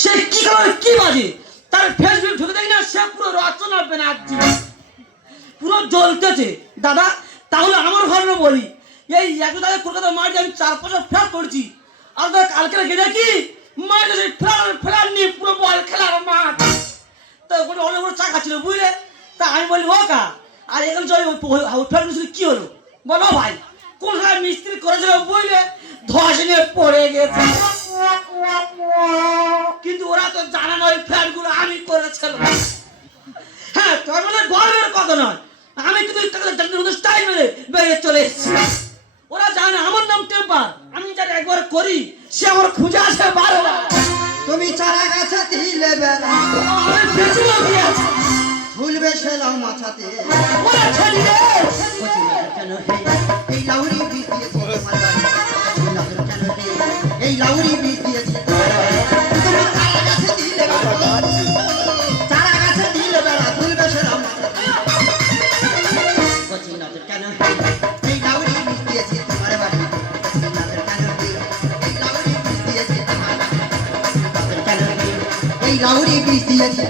সে কি কালার কি বাজে, তার ফেসবুক ঢুকে দেখি না সে পুরো রচনা ব্যানার্জি পুরো জ্বলতেছে। দাদা তাহলে আমার ঘটনা বলি, এই একটু দাদা কলকাতা মাঠে আমি 4-5 ফ্ল্যাট করেছি, আর দাদা কালকে গেলে কি মাঠে সেই ফ্ল্যাট নিয়ে পুরো বল খেলার মাঠ, তা ওখানে অনেক বড় চাকা ছিল বুঝলে। তা আমি বলি ও কা, আর এখানে ফ্ল্যাট কি হলো বলো ভাই, কোন মিস্ত্রি করেছিল বুঝলে, ধস নিয়ে পড়ে গেছে। কিন্তু ওরা তো জানা নয় ফ্ল্যাট গুলো আমি করেছিলাম। হ্যাঁ তোর মানে গর্বের কথা নয়, আমি কিন্তু স্টাইল মেরে বেরিয়ে চলে এসেছি। ওরা জানে আমার নাম টেম্পার, আমি যারা একবার করি সে আমার খুঁজে আসে বারবার। তুমি চারা গাছে দিলে বেলা আমি বেঁচে লোকই আছে ঝুলবে সেলাম মাছাতে ওরা ছেড়ে দে। কেন এই লাউরি বীজ দিয়েছে তোমার বাড়ি, এই লাউরি বীজ দিয়েছে তোমার বাড়ি। তুমি চারা গাছে দিলে বেলা, চারা গাছে দিলে বেলা ঝুলবে সেলাম মাছাতে কেন এই লাউরি বীজ দিয়েছে তোমার বাড়ি, এই লাউরি বীজ দিয়েছে তোমার বাড়ি, এই লাউরি বীজ দিয়েছে।